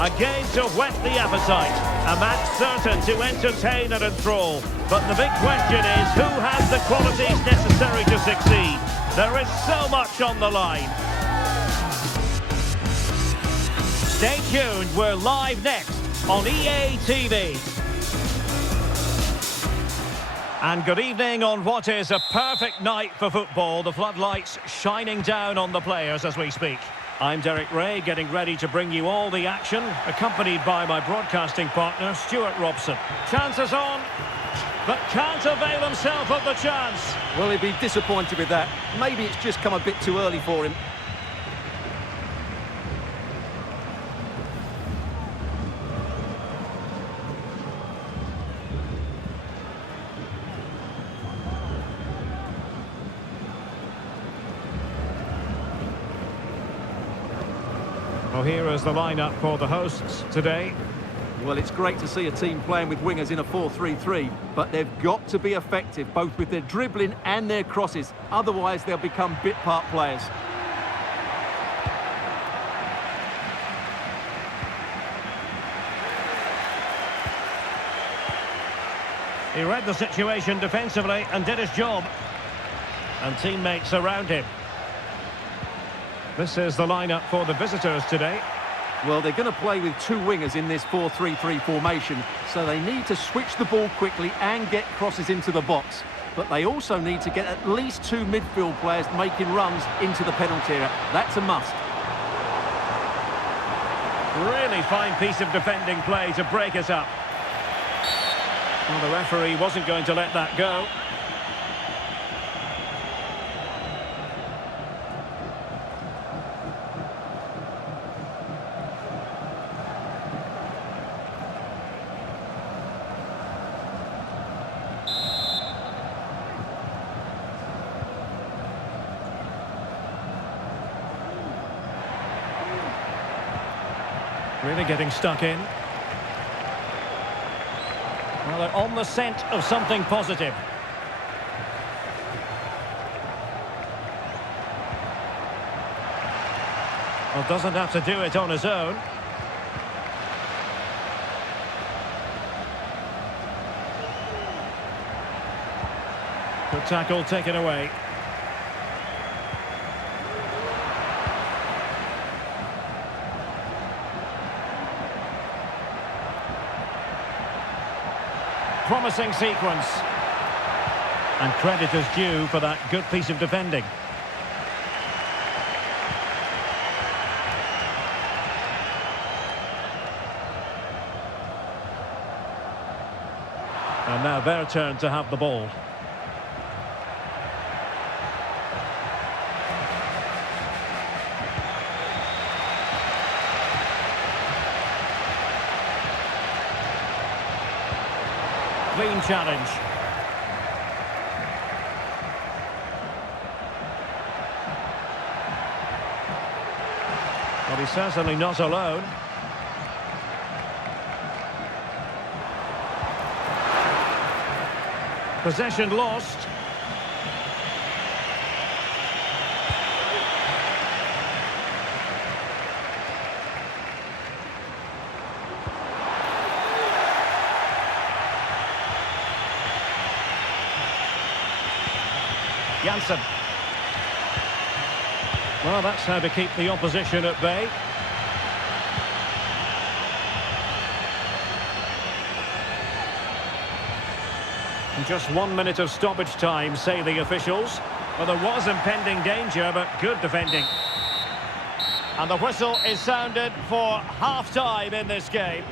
A game to whet the appetite, a match certain to entertain and enthrall. But the big question is, who has the qualities necessary to succeed? There is so much on the line. Stay tuned, we're live next on EA TV. And good evening on what is a perfect night for football. The floodlights shining down on the players as we speak. I'm Derek Ray, getting ready to bring you all the action, accompanied by my broadcasting partner, Stuart Robson. Chances on, but can't avail himself of the chance. Well, he'd be disappointed with that. Maybe it's just come a bit too early for him. Well, here is the lineup for the hosts today. Well, it's great to see a team playing with wingers in a 4-3-3, but they've got to be effective, both with their dribbling and their crosses. Otherwise, they'll become bit-part players. He read the situation defensively and did his job. And teammates around him. This is the lineup for the visitors today. Well, they're going to play with two wingers in this 4-3-3 formation, so they need to switch the ball quickly and get crosses into the box. But they also need to get at least two midfield players making runs into the penalty area. That's a must. Really fine piece of defending play to break us up. Well, the referee wasn't going to let that go. Really getting stuck in. Well, they're on the scent of something positive. Well, doesn't have to do it on his own. Good tackle taken away. Promising sequence. And credit is due for that good piece of defending. And now their turn to have the ball. Clean challenge. Well, he's certainly not alone. Possession lost. Janssen. Well, that's how to keep the opposition at bay. And just 1 minute of stoppage time, say the officials. Well, there was impending danger, but good defending. And the whistle is sounded for half-time in this game.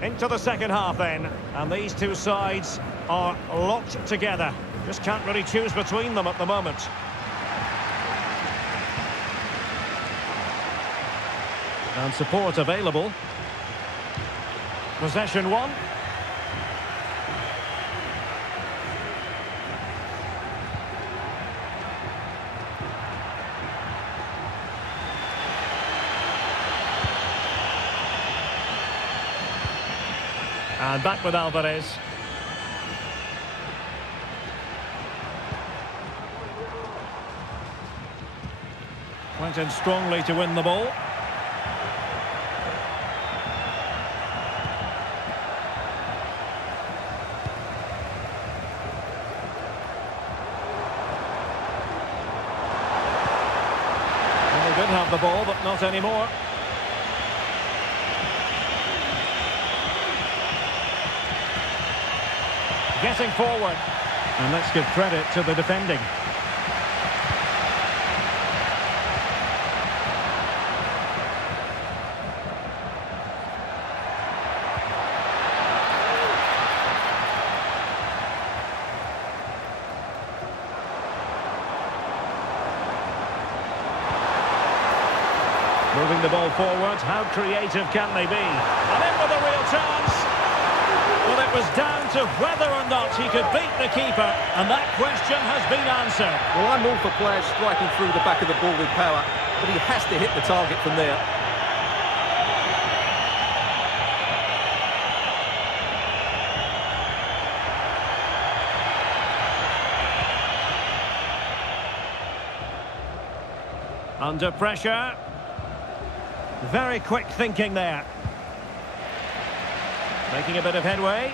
Into the second half then, and these two sides are locked together. Just can't really choose between them at the moment. And support available. Possession one. And back with Alvarez. Went in strongly to win the ball. Did have the ball, but not anymore. Getting forward. And let's give credit to the defending. Moving the ball forward, how creative can they be? And in with a real chance. Well, it was down to whether or not he could beat the keeper, and that question has been answered. Well, I'm all for players striking through the back of the ball with power, but he has to hit the target from there. Under pressure. Very quick thinking there. Making a bit of headway.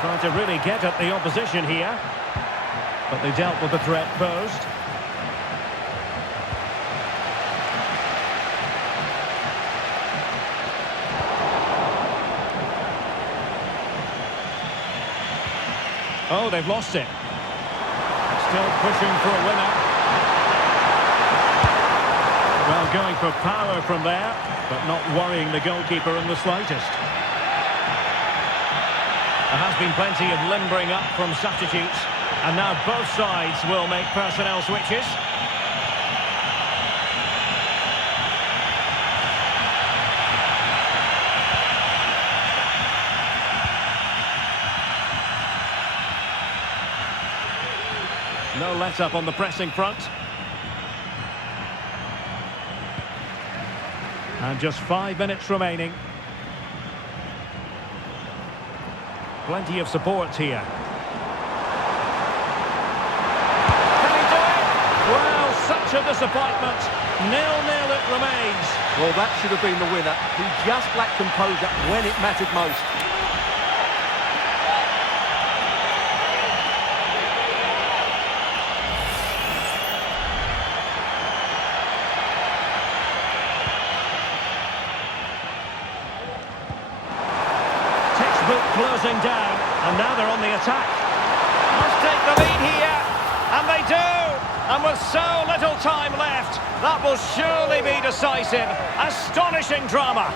Trying to really get at the opposition here. But they dealt with the threat posed. Oh, they've lost it. Still pushing for a winner. Well, going for power from there, but not worrying the goalkeeper in the slightest. There has been plenty of limbering up from substitutes, and now both sides will make personnel switches. No let-up on the pressing front. And just 5 minutes remaining. Plenty of support here. Can he do it? Well, such a disappointment. 0-0 it remains. Well, that should have been the winner. He just lacked composure when it mattered most. Closing down, and now they're on the attack. Must take the lead here, and they do! And with so little time left, that will surely be decisive. Astonishing drama.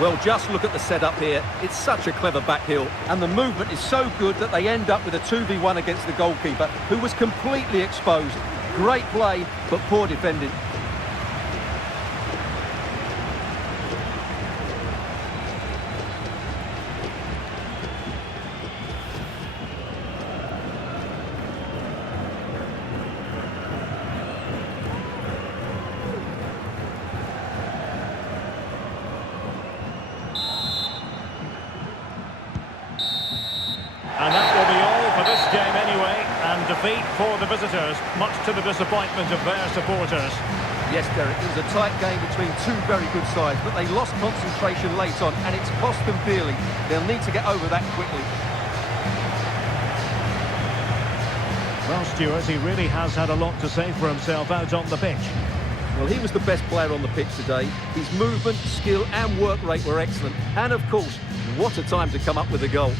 Well, just look at the setup here. It's such a clever back heel, and the movement is so good that they end up with a 2v1 against the goalkeeper, who was completely exposed. Great play, but poor defending. And that will be all for this game anyway, and defeat for the visitors, much to the disappointment of their supporters. Yes, Derek, it was a tight game between two very good sides, but they lost concentration late on, and it's cost them dearly. They'll need to get over that quickly. Well, Stuart, he really has had a lot to say for himself out on the pitch. Well, he was the best player on the pitch today. His movement, skill and work rate were excellent. And, of course, what a time to come up with a goal.